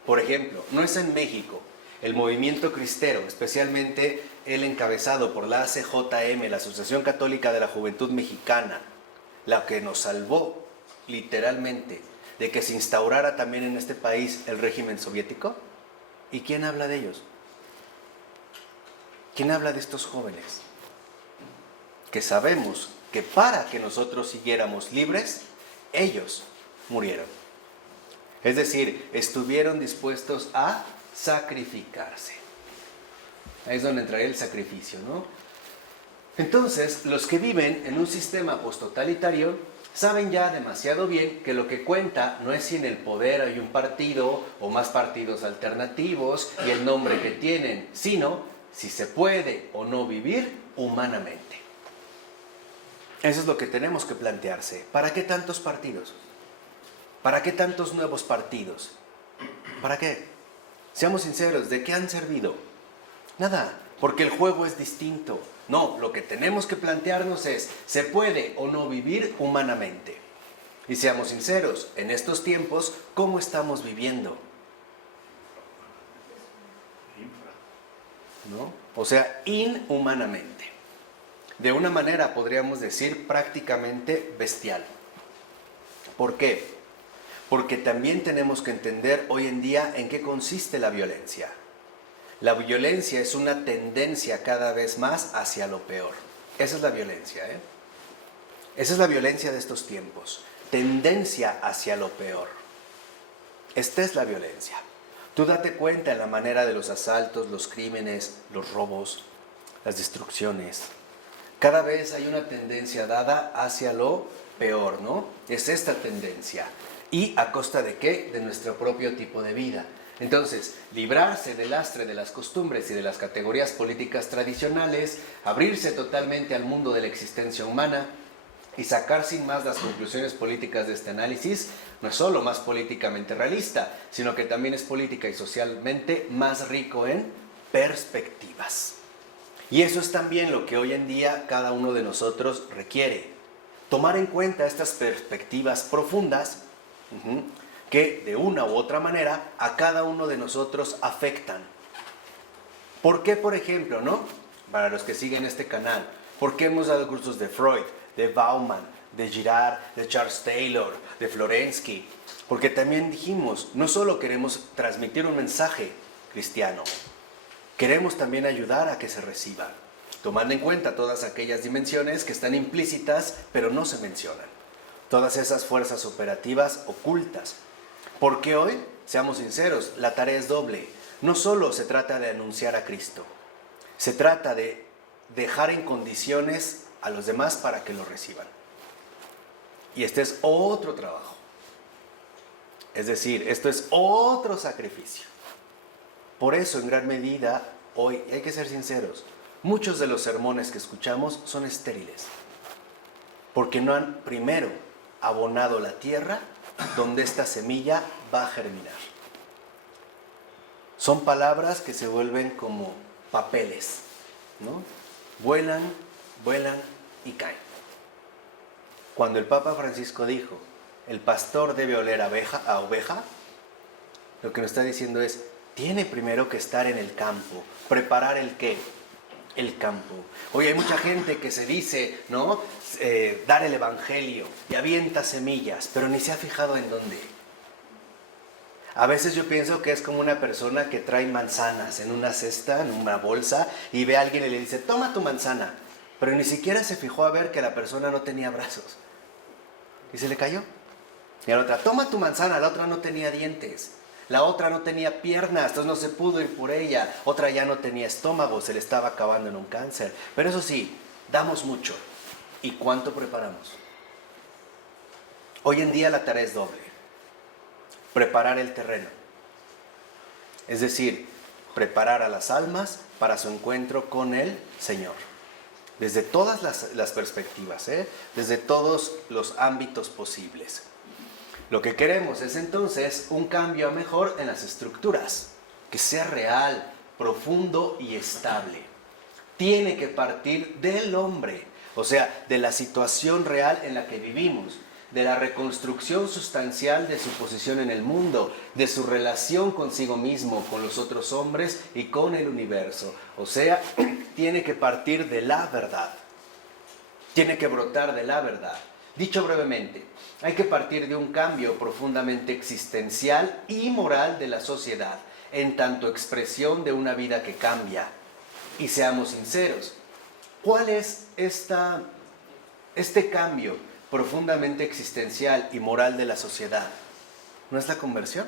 Por ejemplo, no es en México el movimiento cristero, especialmente el encabezado por la ACJM, la Asociación Católica de la Juventud Mexicana, la que nos salvó literalmente de que se instaurara también en este país el régimen soviético. ¿Y quién habla de ellos? ¿Quién habla de estos jóvenes? Que sabemos que para que nosotros siguiéramos libres, ellos murieron. Es decir, estuvieron dispuestos a sacrificarse. Ahí es donde entraría el sacrificio, ¿no? Entonces, los que viven en un sistema posttotalitario saben ya demasiado bien que lo que cuenta no es si en el poder hay un partido o más partidos alternativos y el nombre que tienen, sino si se puede o no vivir humanamente. Eso es lo que tenemos que plantearse. ¿Para qué tantos partidos? ¿Para qué tantos nuevos partidos? ¿Para qué? Seamos sinceros, ¿de qué han servido? Nada, porque el juego es distinto. No, lo que tenemos que plantearnos es, ¿se puede o no vivir humanamente? Y seamos sinceros, en estos tiempos, ¿cómo estamos viviendo? ¿No? O sea, inhumanamente. De una manera, podríamos decir, prácticamente bestial. ¿Por qué? Porque también tenemos que entender hoy en día en qué consiste la violencia. La violencia es una tendencia cada vez más hacia lo peor. Esa es la violencia, ¿eh? Esa es la violencia de estos tiempos. Tendencia hacia lo peor. Esta es la violencia. Tú date cuenta en la manera de los asaltos, los crímenes, los robos, las destrucciones. Cada vez hay una tendencia dada hacia lo peor, ¿no? Es esta tendencia. ¿Y a costa de qué? De nuestro propio tipo de vida. Entonces, librarse del lastre de las costumbres y de las categorías políticas tradicionales, abrirse totalmente al mundo de la existencia humana y sacar sin más las conclusiones políticas de este análisis, no es solo más políticamente realista, sino que también es política y socialmente más rico en perspectivas. Y eso es también lo que hoy en día cada uno de nosotros requiere. Tomar en cuenta estas perspectivas profundas que de una u otra manera a cada uno de nosotros afectan. ¿Por qué, por ejemplo, no? Para los que siguen este canal, ¿por qué hemos dado cursos de Freud, de Bauman, de Girard, de Charles Taylor, de Florensky? Porque también dijimos, no solo queremos transmitir un mensaje cristiano, queremos también ayudar a que se reciba, tomando en cuenta todas aquellas dimensiones que están implícitas pero no se mencionan. Todas esas fuerzas operativas ocultas. Porque hoy, seamos sinceros, la tarea es doble. No solo se trata de anunciar a Cristo, se trata de dejar en condiciones a los demás para que lo reciban. Y este es otro trabajo. Es decir, esto es otro sacrificio. Por eso, en gran medida, hoy, hay que ser sinceros, muchos de los sermones que escuchamos son estériles. Porque no han, primero, abonado la tierra donde esta semilla va a germinar. Son palabras que se vuelven como papeles, ¿no? Vuelan, vuelan y caen. Cuando el Papa Francisco dijo, el pastor debe oler a oveja, lo que nos está diciendo es, tiene primero que estar en el campo. ¿Preparar el qué? El campo. Hoy hay mucha gente que se dice, ¿no? Dar el evangelio y avienta semillas, pero ni se ha fijado en dónde. A veces yo pienso que es como una persona que trae manzanas en una cesta, en una bolsa, y ve a alguien y le dice, toma tu manzana, pero ni siquiera se fijó a ver que la persona no tenía brazos. Y se le cayó. Y a la otra, toma tu manzana, la otra no tenía dientes. La otra no tenía piernas, entonces no se pudo ir por ella. Otra ya no tenía estómago, se le estaba acabando en un cáncer. Pero eso sí, damos mucho. ¿Y cuánto preparamos? Hoy en día la tarea es doble. Preparar el terreno. Es decir, preparar a las almas para su encuentro con el Señor. Desde todas las perspectivas, desde todos los ámbitos posibles. Lo que queremos es entonces un cambio a mejor en las estructuras, que sea real, profundo y estable. Tiene que partir del hombre, o sea, de la situación real en la que vivimos, de la reconstrucción sustancial de su posición en el mundo, de su relación consigo mismo, con los otros hombres y con el universo. O sea, tiene que partir de la verdad, tiene que brotar de la verdad. Dicho brevemente, hay que partir de un cambio profundamente existencial y moral de la sociedad, en tanto expresión de una vida que cambia. Y seamos sinceros, ¿cuál es este cambio profundamente existencial y moral de la sociedad? ¿No es la conversión?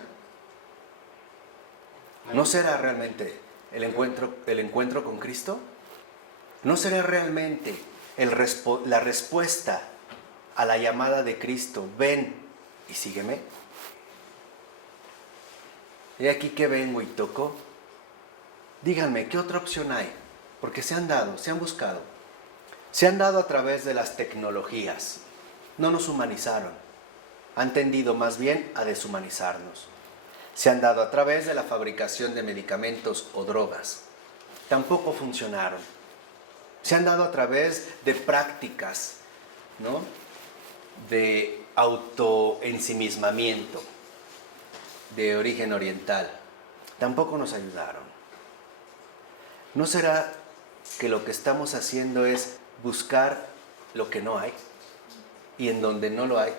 ¿No será realmente el encuentro con Cristo? ¿No será realmente la respuesta a la llamada de Cristo, ven y sígueme? He aquí que vengo y toco. Díganme, ¿qué otra opción hay? Porque se han buscado. Se han dado a través de las tecnologías. No nos humanizaron. Han tendido más bien a deshumanizarnos. Se han dado a través de la fabricación de medicamentos o drogas. Tampoco funcionaron. Se han dado a través de prácticas, ¿no?, de autoensimismamiento de origen oriental. Tampoco nos ayudaron. ¿No será que lo que estamos haciendo es buscar lo que no hay y en donde no lo hay?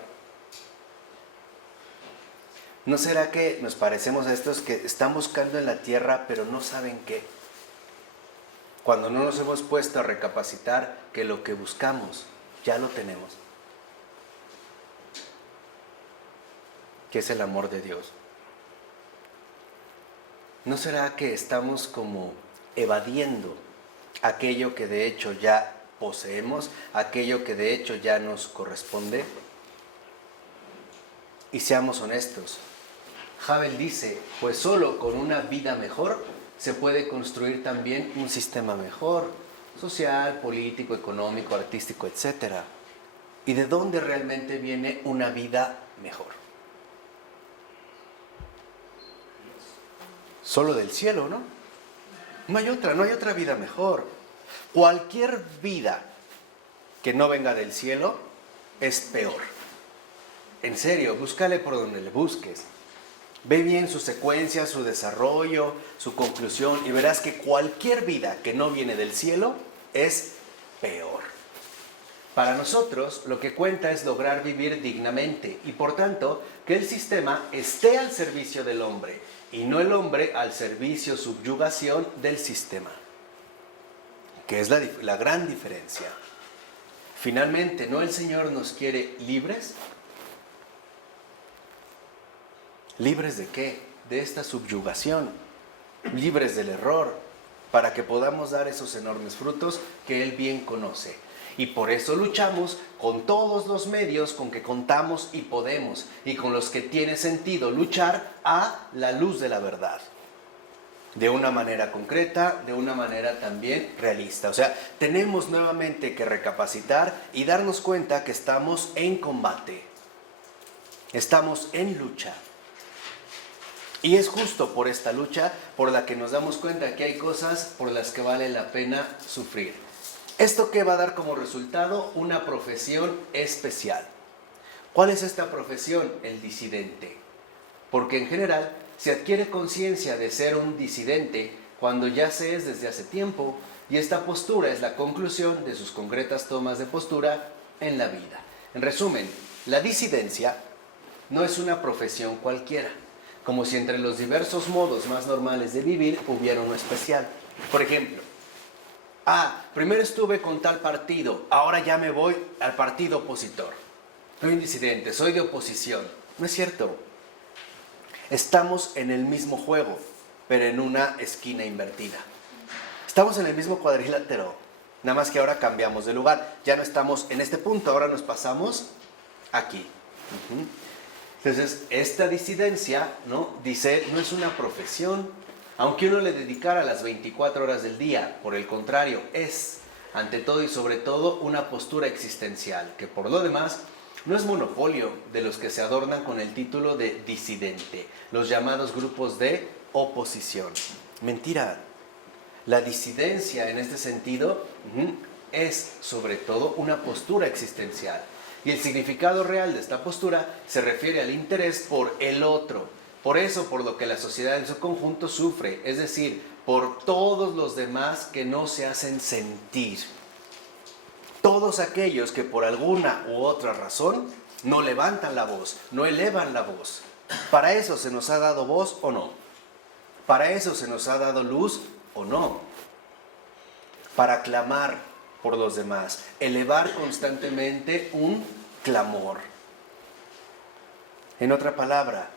¿No será que nos parecemos a estos que están buscando en la tierra pero no saben qué? Cuando no nos hemos puesto a recapacitar que lo que buscamos ya lo tenemos, que es el amor de Dios. ¿No será que estamos como evadiendo aquello que de hecho ya poseemos, aquello que de hecho ya nos corresponde? Y seamos honestos, Havel dice, pues solo con una vida mejor se puede construir también un sistema mejor, social, político, económico, artístico, etc. ¿Y de dónde realmente viene una vida mejor? Solo del cielo, ¿no? No hay otra vida mejor. Cualquier vida que no venga del cielo es peor. En serio, búscale por donde le busques. Ve bien su secuencia, su desarrollo, su conclusión y verás que cualquier vida que no viene del cielo es peor. Para nosotros lo que cuenta es lograr vivir dignamente y por tanto que el sistema esté al servicio del hombre y no el hombre al servicio, subyugación del sistema, que es la gran diferencia. Finalmente, ¿no el Señor nos quiere libres? ¿Libres de qué? De esta subyugación, libres del error, para que podamos dar esos enormes frutos que Él bien conoce. Y por eso luchamos con todos los medios con que contamos y podemos, y con los que tiene sentido luchar a la luz de la verdad. De una manera concreta, de una manera también realista. O sea, tenemos nuevamente que recapacitar y darnos cuenta que estamos en combate. Estamos en lucha. Y es justo por esta lucha por la que nos damos cuenta que hay cosas por las que vale la pena sufrir. ¿Esto qué va a dar como resultado? Una profesión especial. ¿Cuál es esta profesión? El disidente. Porque en general se adquiere conciencia de ser un disidente cuando ya se es desde hace tiempo, y esta postura es la conclusión de sus concretas tomas de postura en la vida. En resumen, la disidencia no es una profesión cualquiera, como si entre los diversos modos más normales de vivir hubiera uno especial. Por ejemplo, primero estuve con tal partido, ahora ya me voy al partido opositor. Soy un disidente, soy de oposición. No es cierto. Estamos en el mismo juego, pero en una esquina invertida. Estamos en el mismo cuadrilátero, nada más que ahora cambiamos de lugar. Ya no estamos en este punto, ahora nos pasamos aquí. Entonces, esta disidencia, ¿no? Dice, no es una profesión, aunque uno le dedicara las 24 horas del día. Por el contrario, es, ante todo y sobre todo, una postura existencial, que por lo demás no es monopolio de los que se adornan con el título de disidente, los llamados grupos de oposición. Mentira. La disidencia en este sentido es sobre todo una postura existencial. Y el significado real de esta postura se refiere al interés por el otro. Por eso, por lo que la sociedad en su conjunto sufre, es decir, por todos los demás que no se hacen sentir. Todos aquellos que por alguna u otra razón no levantan la voz, no elevan la voz. ¿Para eso se nos ha dado voz o no? ¿Para eso se nos ha dado luz o no? Para clamar por los demás, elevar constantemente un clamor. En otra palabra,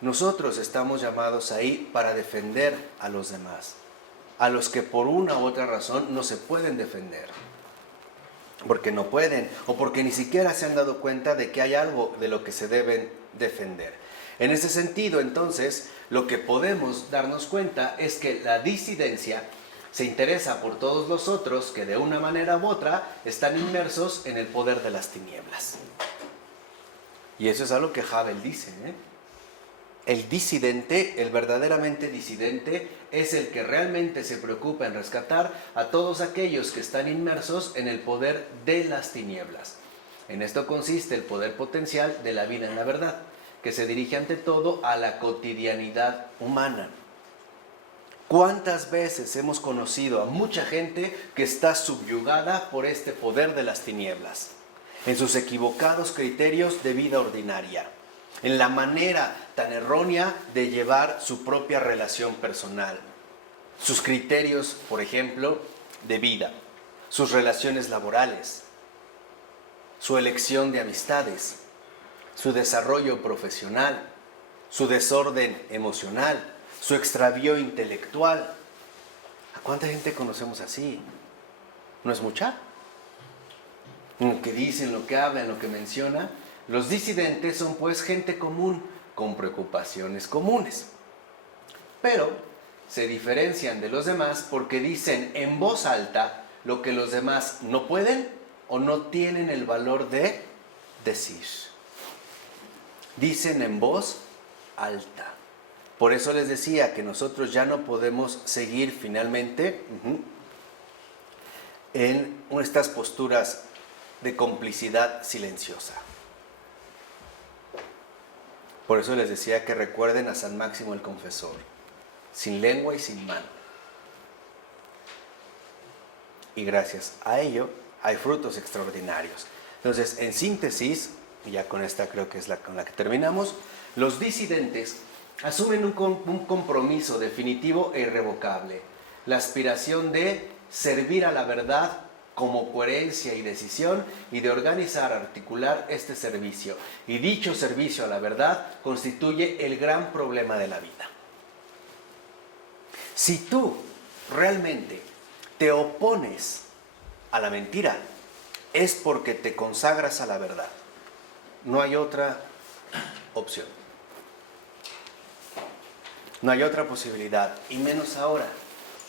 nosotros estamos llamados ahí para defender a los demás, a los que por una u otra razón no se pueden defender. Porque no pueden o porque ni siquiera se han dado cuenta de que hay algo de lo que se deben defender. En ese sentido, entonces, lo que podemos darnos cuenta es que la disidencia se interesa por todos los otros que de una manera u otra están inmersos en el poder de las tinieblas. Y eso es algo que Havel dice, El disidente, el verdaderamente disidente, es el que realmente se preocupa en rescatar a todos aquellos que están inmersos en el poder de las tinieblas. En esto consiste el poder potencial de la vida en la verdad, que se dirige ante todo a la cotidianidad humana. ¿Cuántas veces hemos conocido a mucha gente que está subyugada por este poder de las tinieblas, en sus equivocados criterios de vida ordinaria, en la manera tan errónea de llevar su propia relación personal, sus criterios, por ejemplo, de vida, sus relaciones laborales, su elección de amistades, su desarrollo profesional, su desorden emocional, su extravío intelectual? ¿A cuánta gente conocemos así? ¿No es mucha? Lo que dicen, lo que hablan, lo que menciona. Los disidentes son pues gente común, con preocupaciones comunes. Pero se diferencian de los demás porque dicen en voz alta lo que los demás no pueden o no tienen el valor de decir. Dicen en voz alta. Por eso les decía que nosotros ya no podemos seguir finalmente en estas posturas de complicidad silenciosa. Por eso les decía que recuerden a San Máximo el Confesor, sin lengua y sin mano. Y gracias a ello hay frutos extraordinarios. Entonces, en síntesis, y ya con esta creo que es con la que terminamos, los disidentes asumen un compromiso definitivo e irrevocable, la aspiración de servir a la verdad como coherencia y decisión y de organizar, articular este servicio. Y dicho servicio a la verdad constituye el gran problema de la vida. Si tú realmente te opones a la mentira, es porque te consagras a la verdad. No hay otra opción. No hay otra posibilidad, y menos ahora.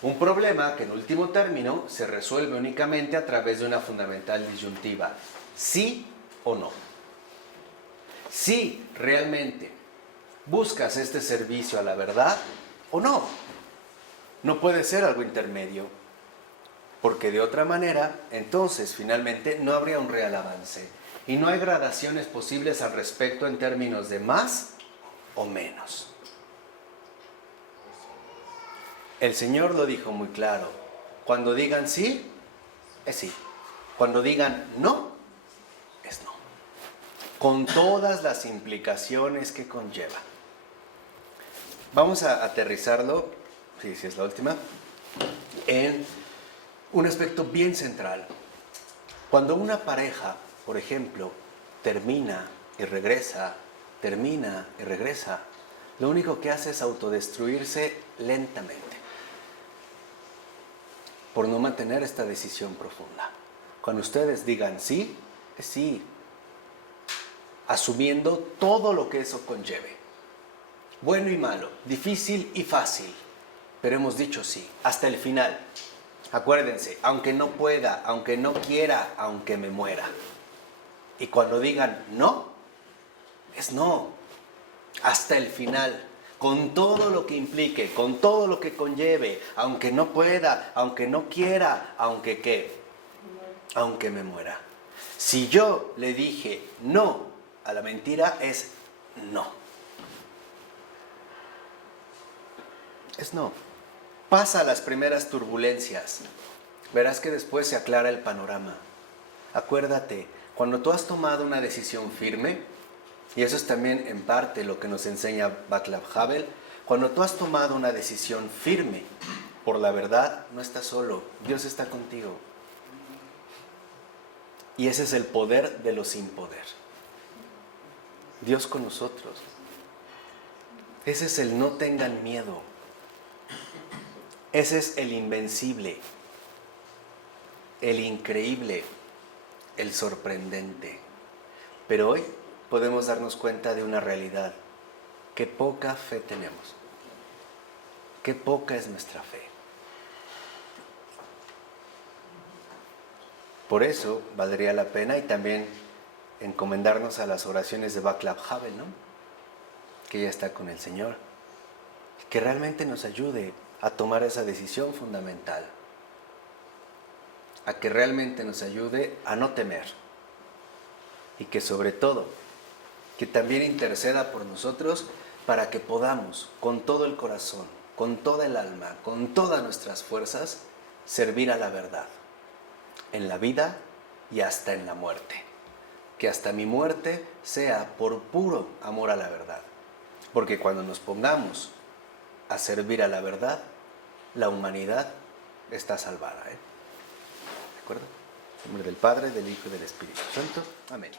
Un problema que en último término se resuelve únicamente a través de una fundamental disyuntiva. ¿Sí o no? Si realmente buscas este servicio a la verdad o no. No puede ser algo intermedio, porque de otra manera, entonces finalmente no habría un real avance. Y no hay gradaciones posibles al respecto en términos de más o menos. El Señor lo dijo muy claro. Cuando digan sí, es sí. Cuando digan no, es no. Con todas las implicaciones que conlleva. Vamos a aterrizarlo, sí, es la última, en un aspecto bien central. Cuando una pareja, por ejemplo, termina y regresa, lo único que hace es autodestruirse lentamente por no mantener esta decisión profunda. Cuando ustedes digan sí, es sí, asumiendo todo lo que eso conlleve, bueno y malo, difícil y fácil, pero hemos dicho sí, hasta el final. Acuérdense, aunque no pueda, aunque no quiera, aunque me muera. Y cuando digan no, es no, hasta el final. Con todo lo que implique, con todo lo que conlleve, aunque no pueda, aunque no quiera, aunque qué, aunque me muera. Si yo le dije no a la mentira, es no. Es no. Pasa las primeras turbulencias, verás que después se aclara el panorama. Acuérdate, cuando tú has tomado una decisión firme, y eso es también en parte lo que nos enseña Václav Havel, cuando tú has tomado una decisión firme por la verdad, no estás solo, Dios está contigo. Y ese es el poder de lo sin poder. Dios con nosotros. Ese es el no tengan miedo. Ese es el invencible, el increíble, el sorprendente. Pero hoy podemos darnos cuenta de una realidad, que poca fe tenemos, que poca es nuestra fe. Por eso valdría la pena y también encomendarnos a las oraciones de Václav Havel, ¿no? Que ya está con el Señor, que realmente nos ayude a tomar esa decisión fundamental, a que realmente nos ayude a no temer y que sobre todo, que también interceda por nosotros para que podamos, con todo el corazón, con toda el alma, con todas nuestras fuerzas, servir a la verdad, en la vida y hasta en la muerte. Que hasta mi muerte sea por puro amor a la verdad. Porque cuando nos pongamos a servir a la verdad, la humanidad está salvada. ¿De acuerdo? En nombre del Padre, del Hijo y del Espíritu Santo. Amén.